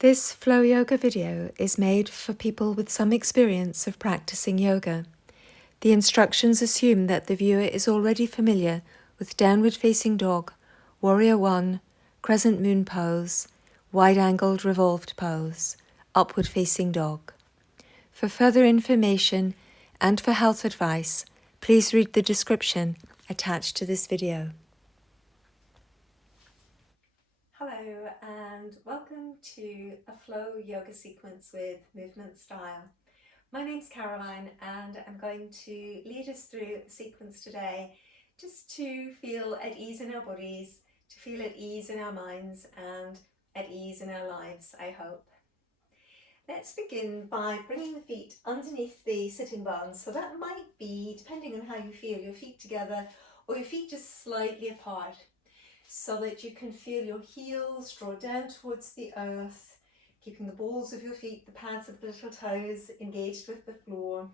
This flow yoga video is made for people with some experience of practicing yoga. The instructions assume that the viewer is already familiar with downward facing dog, warrior one, crescent moon pose, wide-angled revolved pose, upward facing dog. For further information and for health advice, please read the description attached to this video. Hello and welcome to a flow yoga sequence with movement style. My name's Caroline and I'm going to lead us through a sequence today just to feel at ease in our bodies, to feel at ease in our minds and at ease in our lives, I hope. Let's begin by bringing the feet underneath the sitting bones. So that might be, depending on how you feel, your feet together or your feet just slightly apart, so that you can feel your heels draw down towards the earth, keeping the balls of your feet, the pads of the little toes engaged with the floor,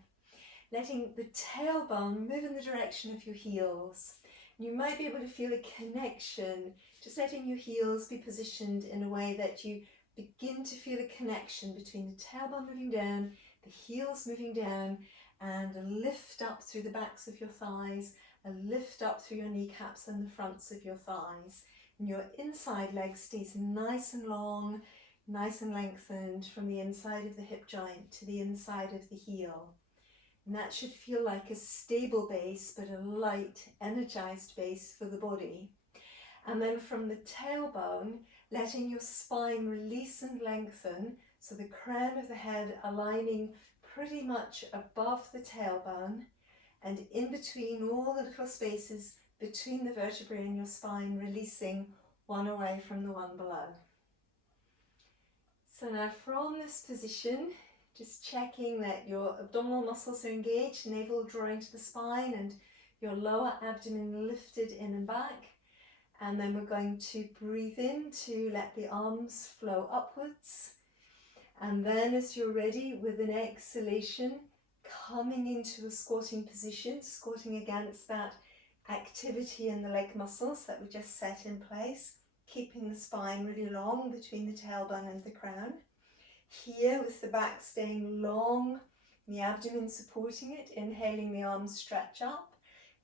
letting the tailbone move in the direction of your heels. You might be able to feel a connection, just letting your heels be positioned in a way that you begin to feel a connection between the tailbone moving down, the heels moving down, and a lift up through the backs of your thighs, a lift up through your kneecaps and the fronts of your thighs. And your inside leg stays nice and long, nice and lengthened from the inside of the hip joint to the inside of the heel. And that should feel like a stable base, but a light, energized base for the body. And then from the tailbone, letting your spine release and lengthen, so the crown of the head aligning pretty much above the tailbone, and in between all the little spaces between the vertebrae in your spine, releasing one away from the one below. So now from this position, just checking that your abdominal muscles are engaged, navel drawing to the spine and your lower abdomen lifted in and back. And then we're going to breathe in to let the arms flow upwards. And then as you're ready, with an exhalation, coming into a squatting position, squatting against that activity in the leg muscles that we just set in place, keeping the spine really long between the tailbone and the crown. Here with the back staying long, the abdomen supporting it, inhaling the arms stretch up.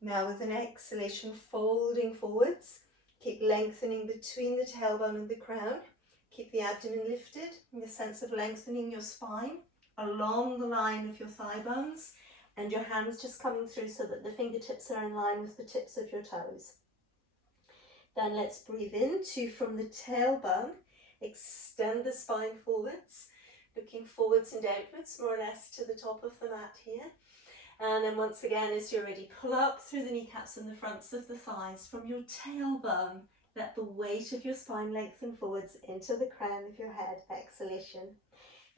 Now with an exhalation, folding forwards, keep lengthening between the tailbone and the crown. Keep the abdomen lifted, in the sense of lengthening your spine along the line of your thigh bones, and your hands just coming through so that the fingertips are in line with the tips of your toes. Then let's breathe in to, from the tailbone, extend the spine forwards, looking forwards and outwards, more or less to the top of the mat here. And then once again, as you're ready, pull up through the kneecaps and the fronts of the thighs. From your tailbone, let the weight of your spine lengthen forwards into the crown of your head. Exhalation.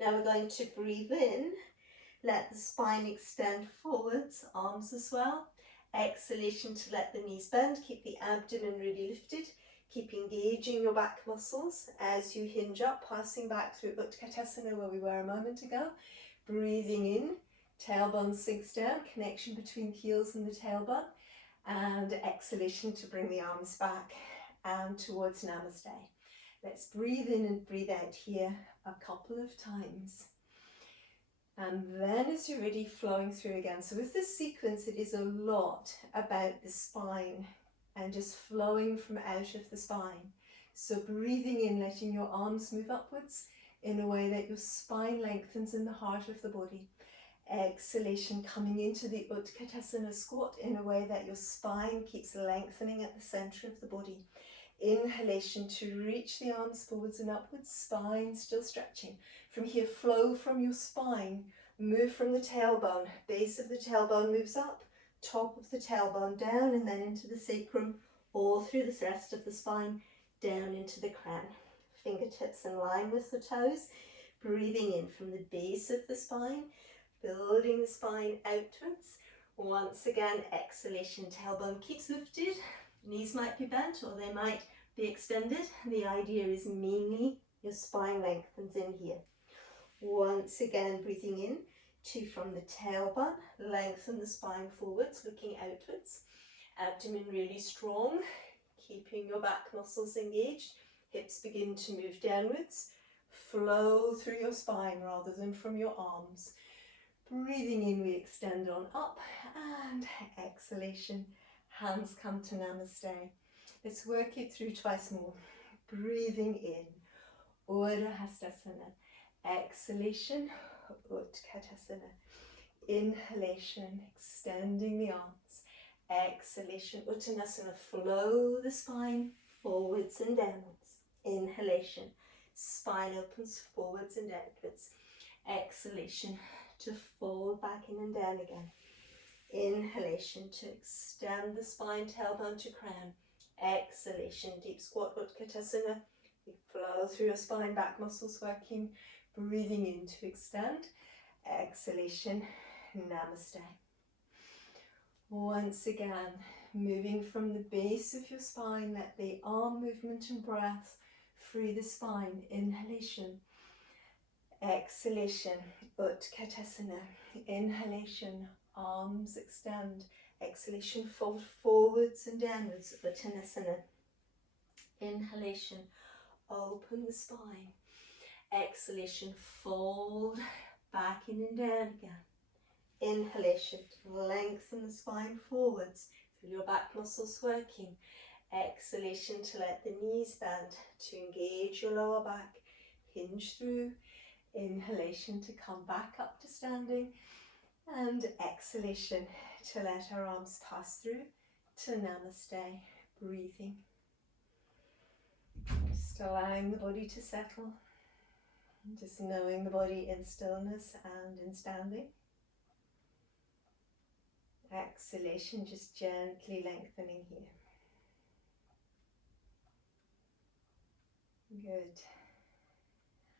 Now we're going to breathe in. Let the spine extend forwards, arms as well. Exhalation to let the knees bend. Keep the abdomen really lifted. Keep engaging your back muscles as you hinge up, passing back through Utkatasana where we were a moment ago. Breathing in. Tailbone sinks down, connection between the heels and the tailbone, and exhalation to bring the arms back and towards Namaste. Let's breathe in and breathe out here a couple of times. And then as you're ready, flowing through again. So with this sequence, it is a lot about the spine and just flowing from out of the spine. So breathing in, letting your arms move upwards in a way that your spine lengthens in the heart of the body. Exhalation, coming into the Utkatasana squat in a way that your spine keeps lengthening at the center of the body. Inhalation to reach the arms forwards and upwards, spine still stretching. From here, flow from your spine, move from the tailbone, base of the tailbone moves up, top of the tailbone down, and then into the sacrum, all through the rest of the spine, down into the crown. Fingertips in line with the toes, breathing in from the base of the spine, building the spine outwards. Once again, exhalation, tailbone keeps lifted, knees might be bent or they might be extended. The idea is mainly your spine lengthens in here. Once again, breathing in to, from the tailbone, lengthen the spine forwards, looking outwards. Abdomen really strong, keeping your back muscles engaged. Hips begin to move downwards. flow through your spine rather than from your arms. Breathing in, we extend on up, and exhalation, hands come to Namaste. Let's work it through twice more. Breathing in, Urdhva Hastasana. Exhalation, Utkatasana. Inhalation, extending the arms. Exhalation, Uttanasana. Flow the spine forwards and downwards. Inhalation, spine opens forwards and outwards. Exhalation, to fold back in and down again. Inhalation, to extend the spine, tailbone to crown. Exhalation, deep squat, Utkatasana. You flow through your spine, back muscles working. Breathing in to extend. Exhalation, Namaste. Once again, moving from the base of your spine, let the arm movement and breath free the spine. Inhalation. Exhalation, Utkatasana. Inhalation, arms extend. Exhalation, fold forwards and downwards, Uttanasana. Inhalation, open the spine. Exhalation, fold back in and down again. Inhalation, lengthen the spine forwards. Feel your back muscles working. Exhalation, to let the knees bend, to engage your lower back. Hinge through. Inhalation, to come back up to standing. And exhalation, to let our arms pass through to Namaste. Breathing. Just allowing the body to settle. Just knowing the body in stillness and in standing. Exhalation, just gently lengthening here. Good.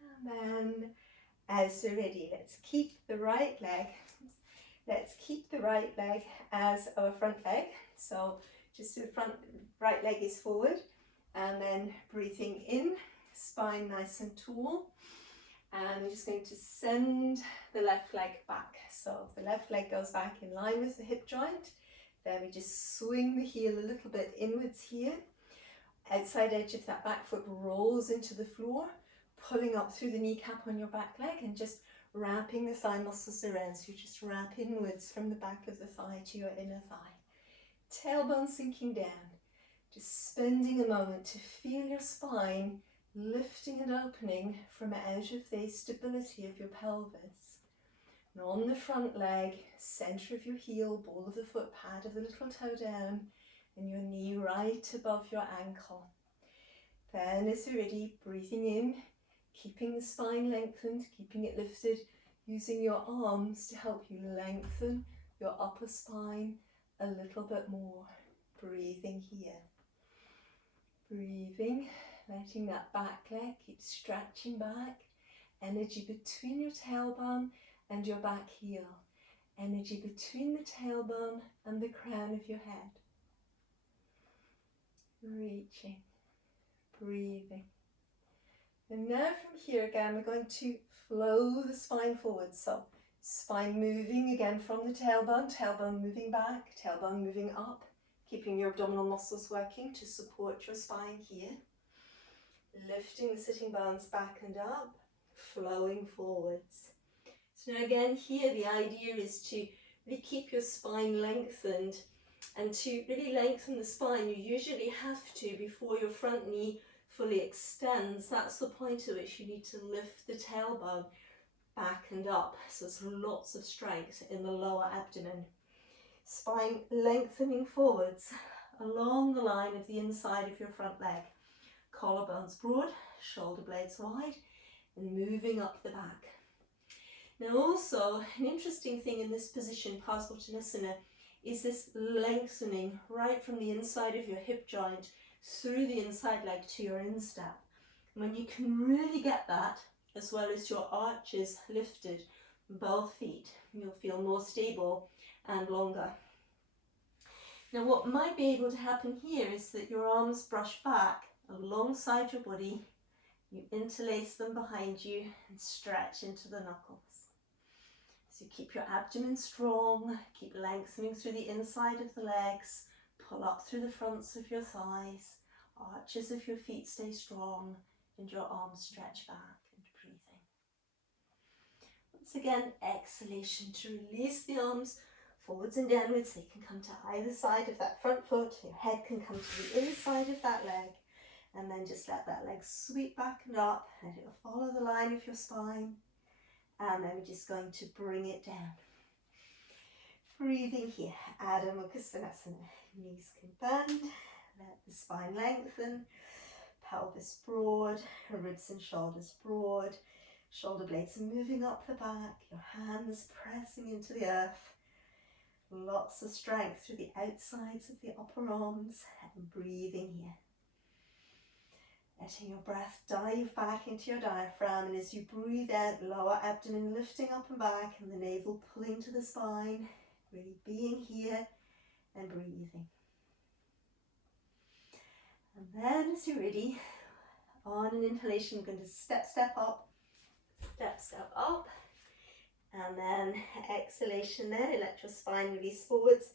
And then, as we're ready, let's keep the right leg as our front leg. So just the front right leg is forward, and then breathing in, spine nice and tall. And we're just going to send the left leg back. So if the left leg goes back in line with the hip joint, then we just swing the heel a little bit inwards here. Outside edge of that back foot rolls into the floor, pulling up through the kneecap on your back leg and just wrapping the thigh muscles around. So you just wrap inwards from the back of the thigh to your inner thigh. Tailbone sinking down. Just spending a moment to feel your spine lifting and opening from out of the stability of your pelvis. And on the front leg, centre of your heel, ball of the foot, pad of the little toe down, and your knee right above your ankle. Then as you're ready, breathing in, keeping the spine lengthened, keeping it lifted, using your arms to help you lengthen your upper spine a little bit more. Breathing here. Breathing. Letting that back leg keep stretching back. Energy between your tailbone and your back heel. Energy between the tailbone and the crown of your head. Reaching. Breathing. And now from here again, we're going to flow the spine forward. So spine moving again from the tailbone, tailbone moving back, tailbone moving up, keeping your abdominal muscles working to support your spine here. Lifting the sitting bones back and up, flowing forwards. So now again here the idea is to really keep your spine lengthened, and to really lengthen the spine you usually have to before your front knee fully extends. That's the point at which you need to lift the tailbone back and up. So there's lots of strength in the lower abdomen. Spine lengthening forwards along the line of the inside of your front leg. Collarbones broad, shoulder blades wide, and moving up the back. Now also, an interesting thing in this position, Parsvakonasana, is this lengthening right from the inside of your hip joint through the inside leg to your instep. When you can really get that, as well as your arches lifted, both feet, you'll feel more stable and longer. Now what might be able to happen here is that your arms brush back alongside your body, you interlace them behind you and stretch into the knuckles. So keep your abdomen strong, keep lengthening through the inside of the legs, pull up through the fronts of your thighs, arches of your feet stay strong, and your arms stretch back and Once again, exhalation to release the arms forwards and downwards. They can come to either side of that front foot. Your head can come to the inside of that leg. And then just let that leg sweep back and up, and it'll follow the line of your spine. And then we're just going to bring it down. Breathing here, Adho Mukha Svanasana. Knees can bend, let the spine lengthen, pelvis broad, ribs and shoulders broad. Shoulder blades are moving up the back, your hands pressing into the earth. Lots of strength through the outsides of the upper arms, and breathing here. Letting your breath dive back into your diaphragm, and as you breathe out, lower abdomen lifting up and back, and the navel pulling to the spine, really being here and breathing. And then as you're ready, on an inhalation, we're going to step up, step up, and then exhalation there, let your spine release forwards,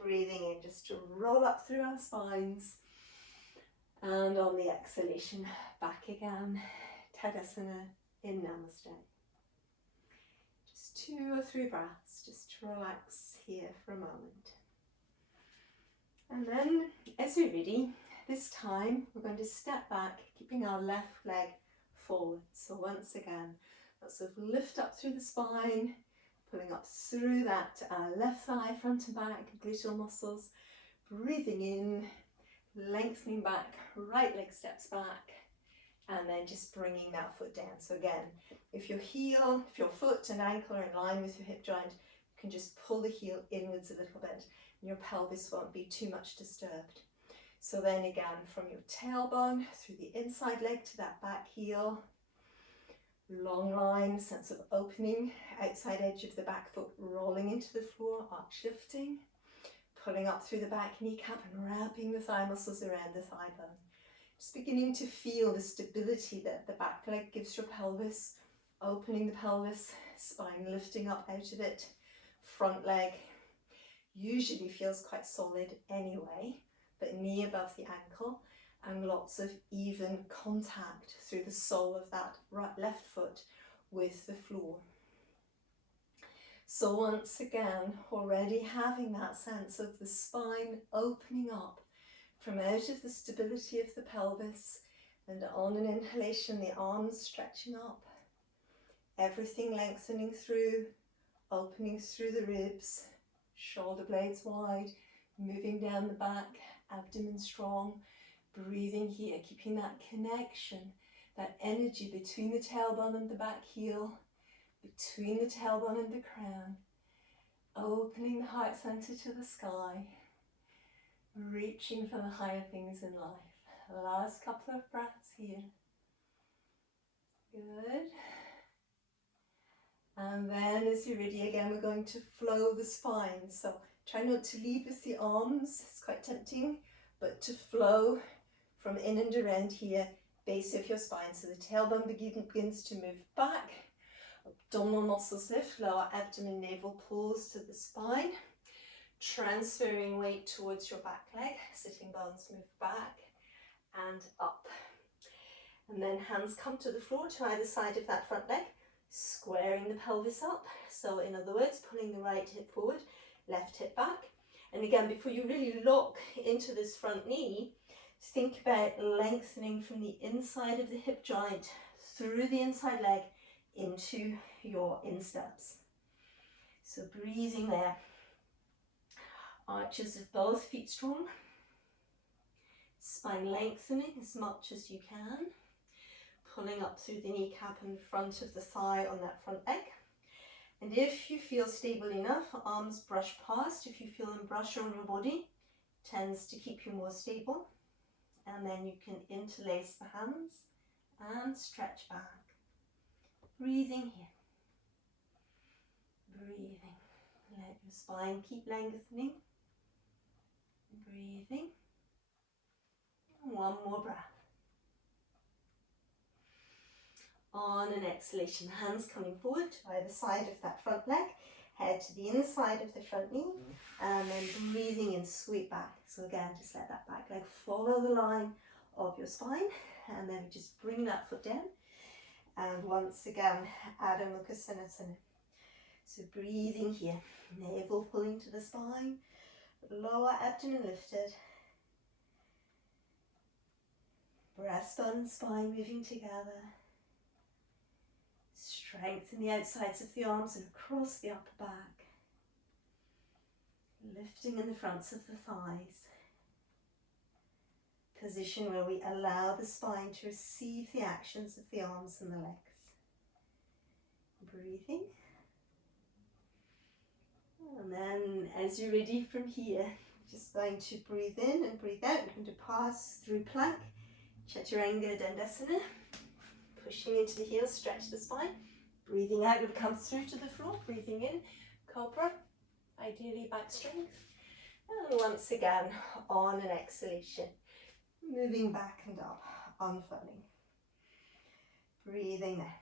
breathing in just to roll up through our spines. And on the exhalation, back again, Tadasana in Namaste. Just 2 or 3 breaths, just to relax here for a moment. And then, as you're ready, this time we're going to step back, keeping our left leg forward. So once again, lots of lift up through the spine, pulling up through that left thigh, front and back, gluteal muscles, breathing in, lengthening back, right leg steps back, and then just bringing that foot down. So again, if your foot and ankle are in line with your hip joint, you can just pull the heel inwards a little bit, and your pelvis won't be too much disturbed. So then again, from your tailbone through the inside leg to that back heel, long line, sense of opening, outside edge of the back foot rolling into the floor, arch lifting. Pulling up through the back kneecap and wrapping the thigh muscles around the thigh bone. Just beginning to feel the stability that the back leg gives your pelvis, opening the pelvis, spine lifting up out of it. Front leg usually feels quite solid anyway, but knee above the ankle, and lots of even contact through the sole of that left foot with the floor. So once again, already having that sense of the spine opening up from out of the stability of the pelvis, and on an inhalation, the arms stretching up, everything lengthening through, opening through the ribs, shoulder blades wide, moving down the back, abdomen strong, breathing here, keeping that connection, that energy between the tailbone and the back heel, between the tailbone and the crown, opening the heart center to the sky, reaching for the higher things in life. Last couple of breaths here. Good. And then as you're ready again, we're going to flow the spine. So try not to lead with the arms, it's quite tempting, but to flow from in and around here, base of your spine. So the tailbone begins to move back. Abdominal muscles lift, lower abdomen, navel pulls to the spine, transferring weight towards your back leg, sitting bones move back and up. And then hands come to the floor to either side of that front leg, squaring the pelvis up. So in other words, pulling the right hip forward, left hip back. And again, before you really lock into this front knee, think about lengthening from the inside of the hip joint through the inside leg into your insteps. So breathing there. Arches of both feet strong. Spine lengthening as much as you can. Pulling up through the kneecap and front of the thigh on that front leg. And if you feel stable enough, arms brush past. If you feel them brush on your body, tends to keep you more stable. And then you can interlace the hands and stretch back. Breathing here. Breathing. Let your spine keep lengthening. Breathing. One more breath. On an exhalation, hands coming forward to either side of that front leg, head to the inside of the front knee, and then breathing in, sweep back. So again, just let that back leg follow the line of your spine, and then just bring that foot down. And once again, Adho Mukha Svanasana. So breathing here, navel pulling to the spine, lower abdomen lifted, breastbone and spine moving together. Strengthen the outsides of the arms and across the upper back, lifting in the fronts of the thighs. Position where we allow the spine to receive the actions of the arms and the legs. Breathing. And then as you're ready from here, just going to breathe in and breathe out. We're going to pass through plank, Chaturanga Dandasana, pushing into the heels, stretch the spine. Breathing out, we'll come through to the floor. Breathing in, Cobra, ideally back strength. And once again, on an exhalation, moving back and up, unfurling. Breathing there.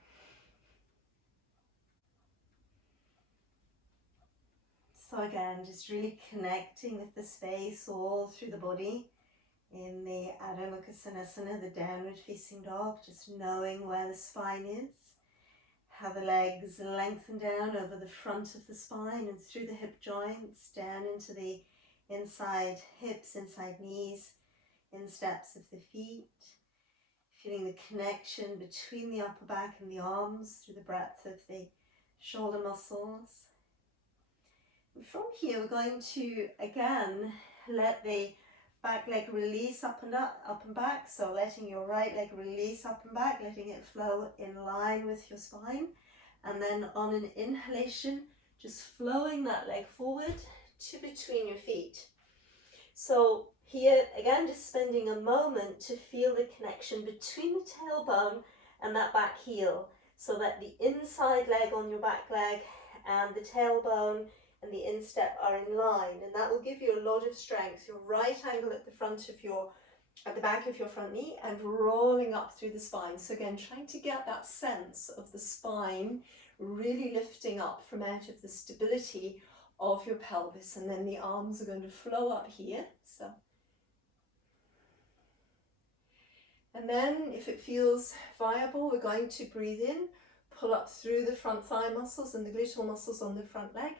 So again, just really connecting with the space all through the body. In the Adho Mukha Svanasana, the downward facing dog, just knowing where the spine is. How the legs lengthen down over the front of the spine and through the hip joints, down into the inside hips, inside knees, insteps of the feet. Feeling the connection between the upper back and the arms through the breadth of the shoulder muscles. And from here, we're going to, again, let the back leg release up and back. So letting your right leg release up and back, letting it flow in line with your spine. And then on an inhalation, just flowing that leg forward to between your feet. So here, again, just spending a moment to feel the connection between the tailbone and that back heel. So that the inside leg on your back leg and the tailbone and the instep are in line, and that will give you a lot of strength. Your right angle at the back of your front knee and rolling up through the spine. So again, trying to get that sense of the spine really lifting up from out of the stability of your pelvis, and then the arms are going to flow up here. So, and then if it feels viable, we're going to breathe in, pull up through the front thigh muscles and the gluteal muscles on the front leg.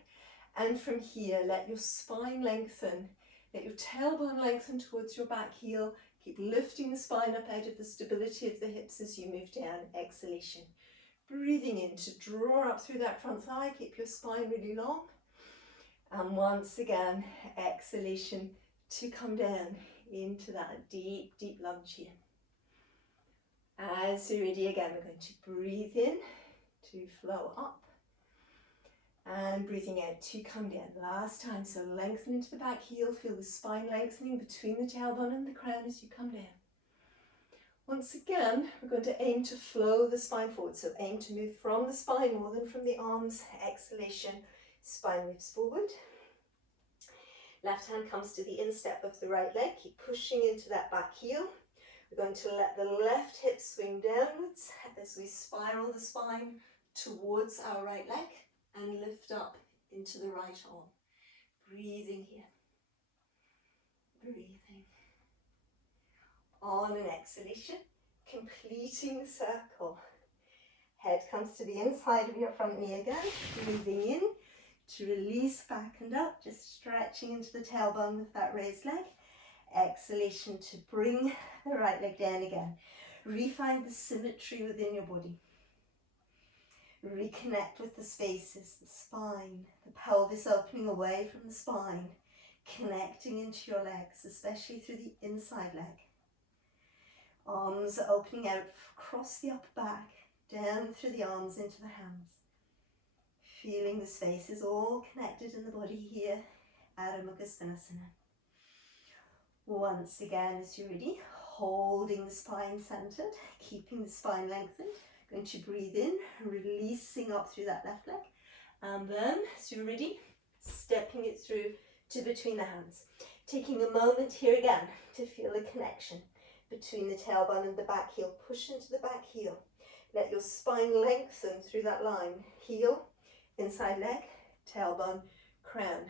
And from here, let your spine lengthen, let your tailbone lengthen towards your back heel. Keep lifting the spine up out of the stability of the hips as you move down. Exhalation. Breathing in to draw up through that front thigh. Keep your spine really long. And once again, exhalation to come down into that deep, deep lunge here. As you're ready again, we're going to breathe in to flow up. And breathing out to come down. Last time, so lengthen into the back heel, feel the spine lengthening between the tailbone and the crown as you come down. Once again, we're going to aim to flow the spine forward, so aim to move from the spine more than from the arms. Exhalation, spine moves forward. Left hand comes to the instep of the right leg, keep pushing into that back heel. We're going to let the left hip swing downwards as we spiral the spine towards our right leg. And lift up into the right arm. Breathing here. Breathing. On an exhalation, completing the circle. Head comes to the inside of your front knee again. Breathing in to release back and up, just stretching into the tailbone with that raised leg. Exhalation to bring the right leg down again. Refine the symmetry within your body. Reconnect with the spaces, the spine, the pelvis opening away from the spine, connecting into your legs, especially through the inside leg. Arms opening out across the upper back, down through the arms into the hands. Feeling the spaces all connected in the body here, Adho Mukha Svanasana. Once again, as you're ready, holding the spine centered, keeping the spine lengthened. Going to breathe in, releasing up through that left leg. And then, as you're ready, stepping it through to between the hands. Taking a moment here again to feel the connection between the tailbone and the back heel. Push into the back heel. Let your spine lengthen through that line. Heel, inside leg, tailbone, crown.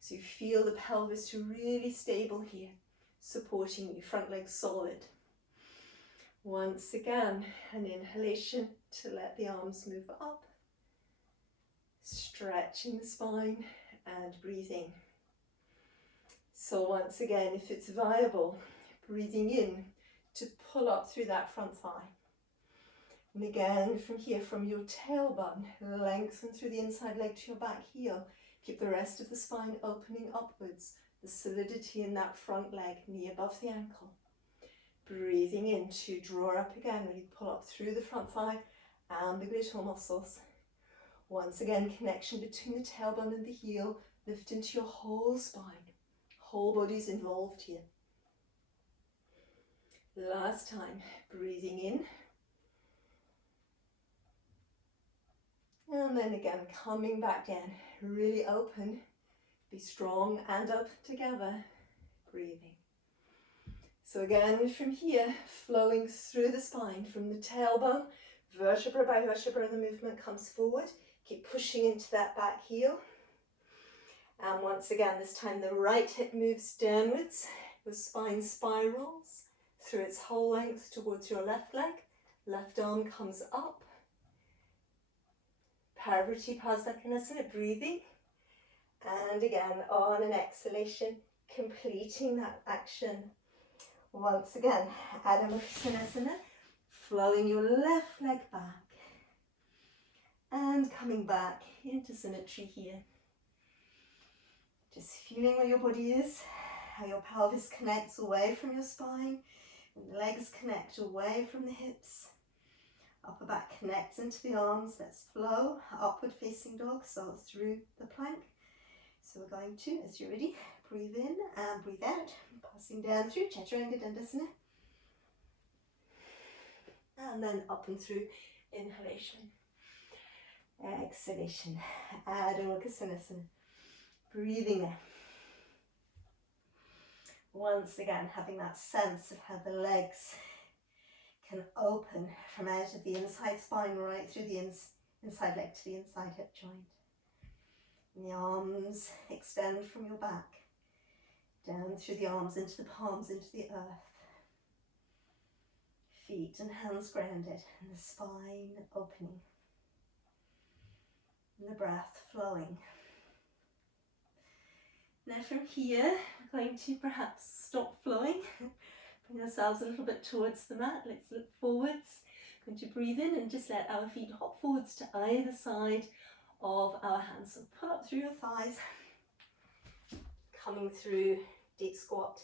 So you feel the pelvis really stable here, supporting you, front leg solid. Once again, an inhalation to let the arms move up, stretching the spine and breathing. So once again, if it's viable, breathing in to pull up through that front thigh. And again, from here, from your tailbone, lengthen through the inside leg to your back heel. Keep the rest of the spine opening upwards, the solidity in that front leg, knee above the ankle. Breathing in to draw up again, really pull up through the front thigh and the gluteal muscles. Once again, connection between the tailbone and the heel, lift into your whole spine. Whole body's involved here. Last time, breathing in. And then again, coming back down, really open, be strong and open together, breathing. So again, from here, flowing through the spine, from the tailbone, vertebra by vertebra, the movement comes forward. Keep pushing into that back heel. And once again, this time the right hip moves downwards, the spine spirals through its whole length towards your left leg. Left arm comes up. Parivrtta Parsvakonasana, breathing. And again, on an exhalation, completing that action. Once again, Anjaneyasana, flowing your left leg back. And coming back into symmetry here. Just feeling where your body is, how your pelvis connects away from your spine, and the legs connect away from the hips. Upper back connects into the arms. Let's flow, upward facing dog, so through the plank. So we're going to, as you're ready, breathe in and breathe out, passing down through Chaturanga Dandasana. And then up and through, inhalation. Exhalation, Virabhadrasana. Breathing in. Once again, having that sense of how the legs can open from out of the inside spine right through the inside leg to the inside hip joint. And the arms extend from your back, down through the arms, into the palms, into the earth. Feet and hands grounded, and the spine opening. And the breath flowing. Now from here, we're going to perhaps stop flowing, bring ourselves a little bit towards the mat. Let's look forwards. Going to breathe in and just let our feet hop forwards to either side of our hands. So pull up through your thighs, coming through deep squat,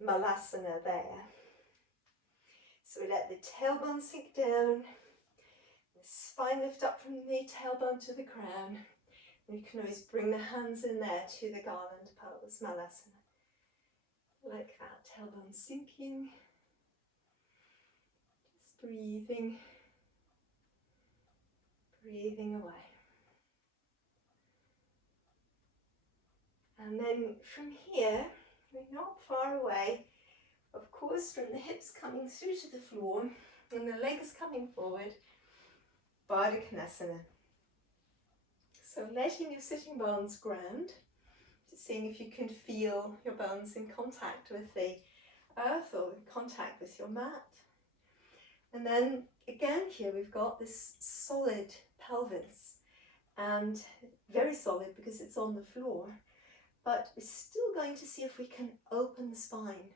Malasana there. So we let the tailbone sink down, the spine lift up from the tailbone to the crown. You can always bring the hands in there to the garland pose, Malasana. Like that, tailbone sinking. Just breathing away. And then from here, we're not far away, of course, from the hips coming through to the floor and the legs coming forward, Virabhadrasana. So letting your sitting bones ground, just seeing if you can feel your bones in contact with the earth or in contact with your mat. And then again here we've got this solid pelvis, and very solid because it's on the floor, but we're still going to see if we can open the spine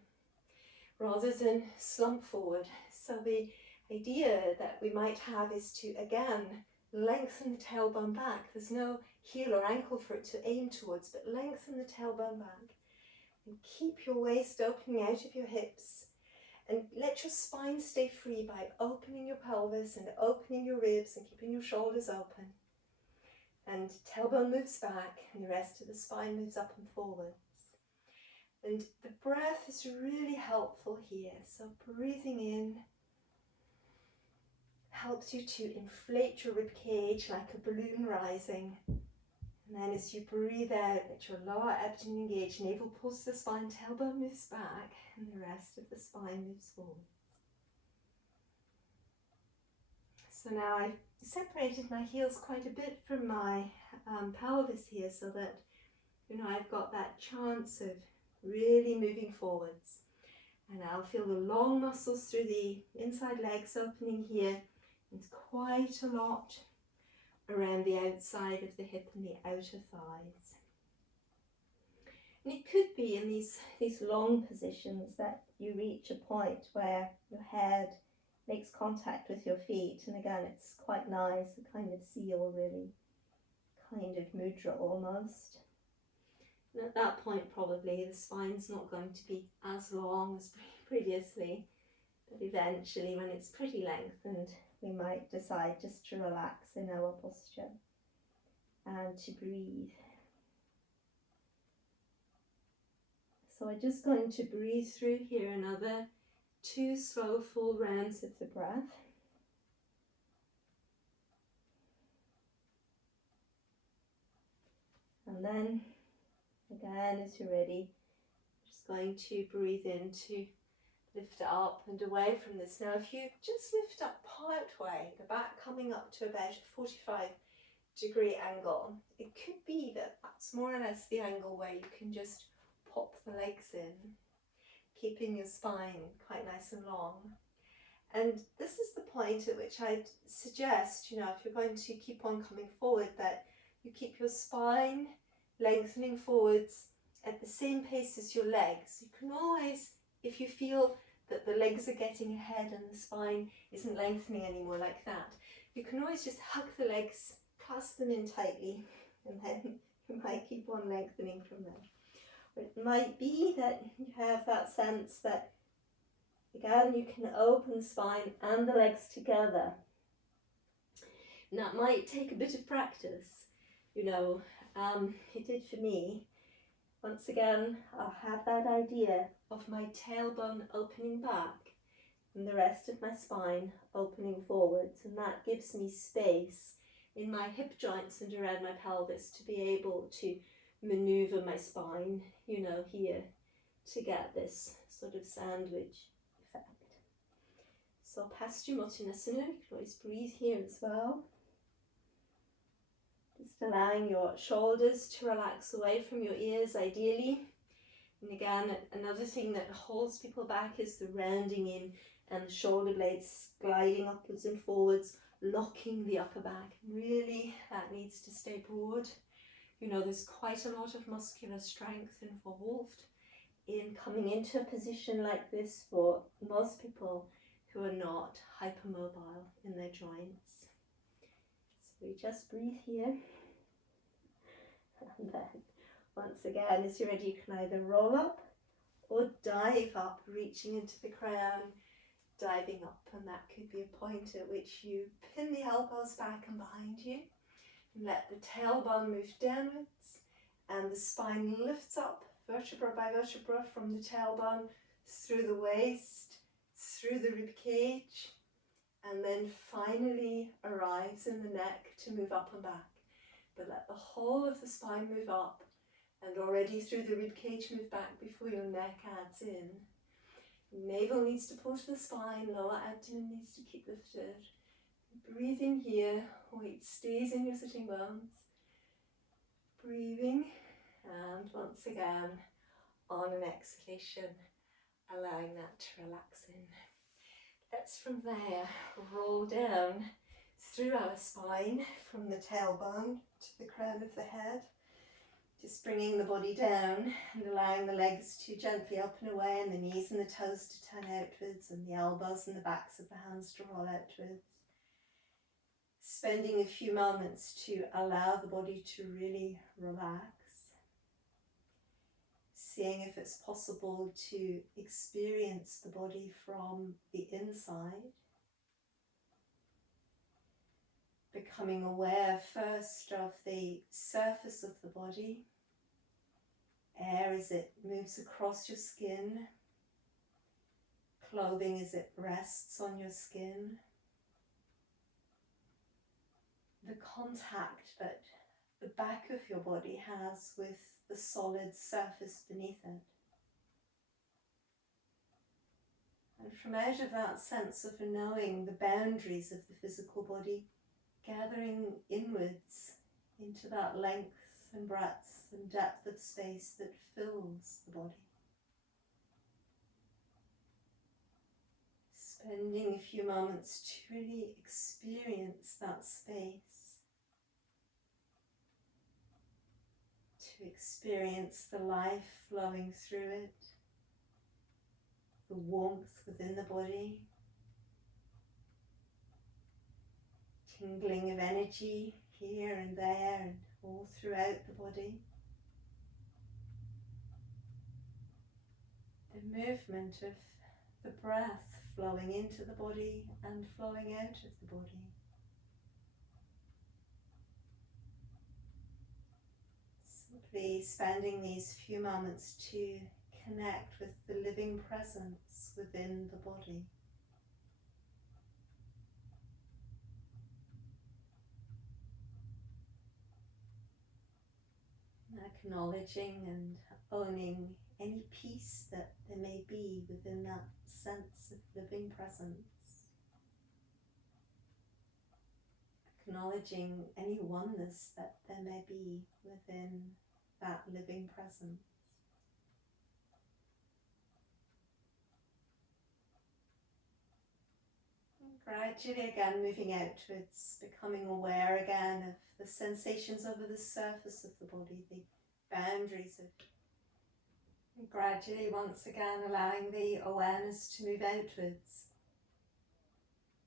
rather than slump forward. So the idea that we might have is to again lengthen the tailbone back. There's no heel or ankle for it to aim towards, but lengthen the tailbone back and keep your waist opening out of your hips, and let your spine stay free by opening your pelvis and opening your ribs and keeping your shoulders open. And tailbone moves back and the rest of the spine moves up and forwards. And the breath is really helpful here. So breathing in helps you to inflate your rib cage like a balloon rising. And then as you breathe out, let your lower abdomen engage, navel pulls the spine, tailbone moves back, and the rest of the spine moves forward. So now I've separated my heels quite a bit from my pelvis here, so that I've got that chance of really moving forwards. And I'll feel the long muscles through the inside legs opening here. It's quite a lot around the outside of the hip and the outer thighs. And it could be in these long positions that you reach a point where your head makes contact with your feet, and again it's quite nice, a kind of seal really, kind of mudra almost. And at that point probably the spine's not going to be as long as previously, but eventually when it's pretty lengthened we might decide just to relax in our posture and to breathe. So I'm just going to breathe through here another 2 slow full rounds of the breath. And then again, as you're ready, just going to breathe in to lift it up and away from this. Now if you just lift up part way, the back coming up to about a 45-degree angle, it could be that that's more or less the angle where you can just pop the legs in, keeping your spine quite nice and long. And this is the point at which I'd suggest, if you're going to keep on coming forward, that you keep your spine lengthening forwards at the same pace as your legs. You can always, if you feel that the legs are getting ahead and the spine isn't lengthening anymore like that, you can always just hug the legs, clasp them in tightly, and then you might keep on lengthening from there. It might be that you have that sense that, again, you can open the spine and the legs together. And that might take a bit of practice, it did for me. Once again, I'll have that idea of my tailbone opening back and the rest of my spine opening forwards, and that gives me space in my hip joints and around my pelvis to be able to maneuver my spine, here, to get this sort of sandwich effect. So Paschimottanasana, you can always breathe here as well. Just allowing your shoulders to relax away from your ears ideally. And again, another thing that holds people back is the rounding in and the shoulder blades gliding upwards and forwards, locking the upper back. Really, that needs to stay broad. There's quite a lot of muscular strength involved in coming into a position like this for most people who are not hypermobile in their joints. So we just breathe here. And then, once again, as you're ready, you can either roll up or dive up, reaching into the crown, diving up. And that could be a point at which you pin the elbows back and behind you. Let the tailbone move downwards and the spine lifts up vertebra by vertebra from the tailbone through the waist, through the rib cage, and then finally arrives in the neck to move up and back. But let the whole of the spine move up and already through the rib cage move back before your neck adds in. Navel needs to pull to the spine, lower abdomen needs to keep lifted. Breathing here, weight stays in your sitting bones. Breathing, and once again, on an exhalation, allowing that to relax in. Let's from there roll down through our spine from the tailbone to the crown of the head. Just bringing the body down and allowing the legs to gently open away and the knees and the toes to turn outwards and the elbows and the backs of the hands to roll outwards. Spending a few moments to allow the body to really relax. Seeing if it's possible to experience the body from the inside. Becoming aware first of the surface of the body. Air as it moves across your skin. Clothing as it rests on your skin. The contact that the back of your body has with the solid surface beneath it. And from out of that sense of knowing the boundaries of the physical body, gathering inwards into that length and breadth and depth of space that fills the body. Spending a few moments to really experience that space, to experience the life flowing through it, the warmth within the body, tingling of energy here and there and all throughout the body. The movement of the breath flowing into the body and flowing out of the body. Simply spending these few moments to connect with the living presence within the body. Acknowledging and owning any peace that there may be within that sense of living presence. Acknowledging any oneness that there may be within that living presence. And gradually again moving outwards, becoming aware again of the sensations over the surface of the body, the boundaries of it. And gradually once again allowing the awareness to move outwards,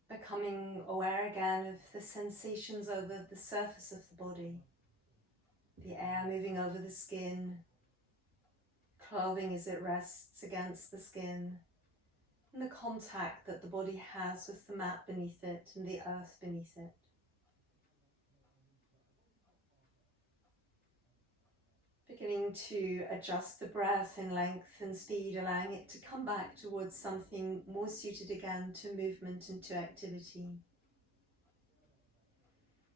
becoming aware again of the sensations over the surface of the body, the air moving over the skin, clothing as it rests against the skin, and the contact that the body has with the mat beneath it and the earth beneath it. Beginning to adjust the breath in length and speed, allowing it to come back towards something more suited again to movement and to activity.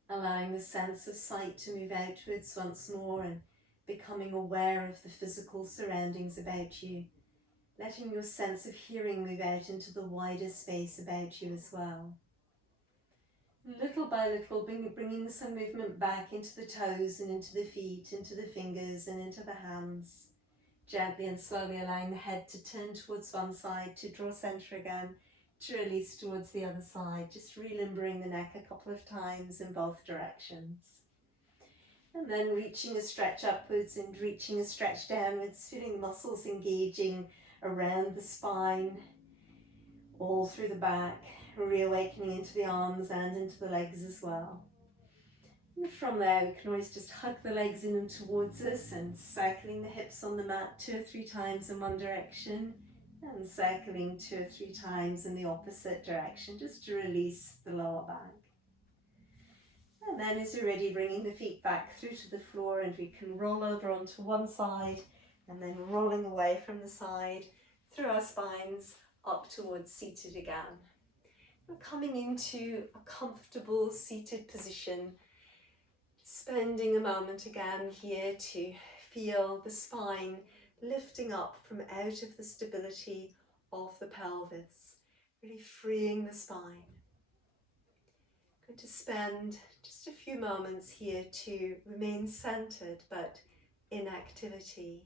Allowing the sense of sight to move outwards once more and becoming aware of the physical surroundings about you. Letting your sense of hearing move out into the wider space about you as well. Little by little, bringing some movement back into the toes and into the feet, into the fingers and into the hands. Gently and slowly allowing the head to turn towards one side, to draw center again, to release towards the other side. Just relimbering the neck a couple of times in both directions. And then reaching a stretch upwards and reaching a stretch downwards, feeling the muscles engaging around the spine, all through the back, reawakening into the arms and into the legs as well. And from there we can always just hug the legs in and towards us and circling the hips on the mat 2 or 3 times in one direction and circling 2 or 3 times in the opposite direction, just to release the lower back. And then as you're ready, bringing the feet back through to the floor, and we can roll over onto one side and then rolling away from the side through our spines up towards seated again. We're coming into a comfortable seated position, spending a moment again here to feel the spine lifting up from out of the stability of the pelvis, really freeing the spine. I'm going to spend just a few moments here to remain centered but in activity.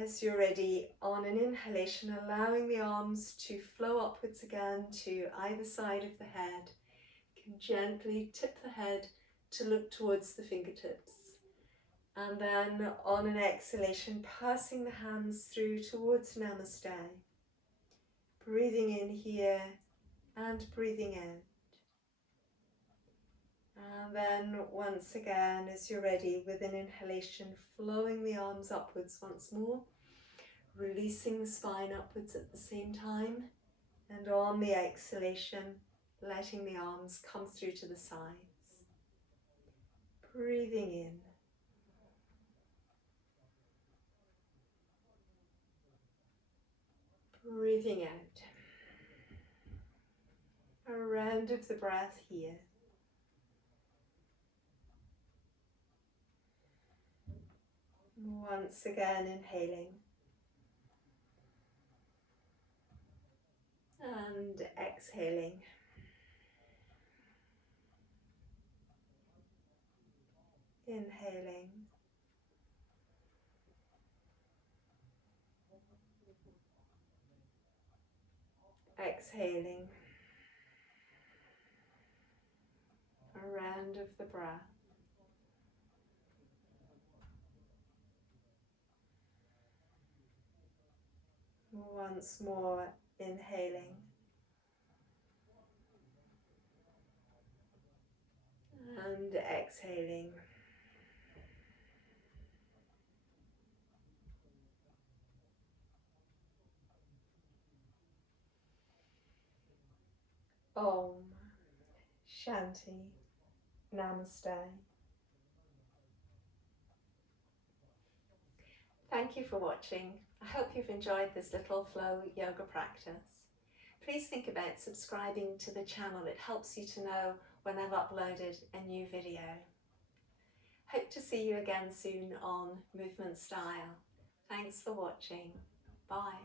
As you're ready, on an inhalation, allowing the arms to flow upwards again to either side of the head. You can gently tip the head to look towards the fingertips. And then on an exhalation, passing the hands through towards Namaste. Breathing in here and breathing out. And then once again, as you're ready, with an inhalation, flowing the arms upwards once more, releasing the spine upwards at the same time, and on the exhalation, letting the arms come through to the sides. Breathing in. Breathing out. A round of the breath here. Once again, inhaling and exhaling. Inhaling Exhaling. A round of the breath. Once more, inhaling. And exhaling. Om Shanti Namaste. Thank you for watching. I hope you've enjoyed this little flow yoga practice. Please think about subscribing to the channel. It helps you to know when I've uploaded a new video. Hope to see you again soon on Movement Style. Thanks for watching. Bye.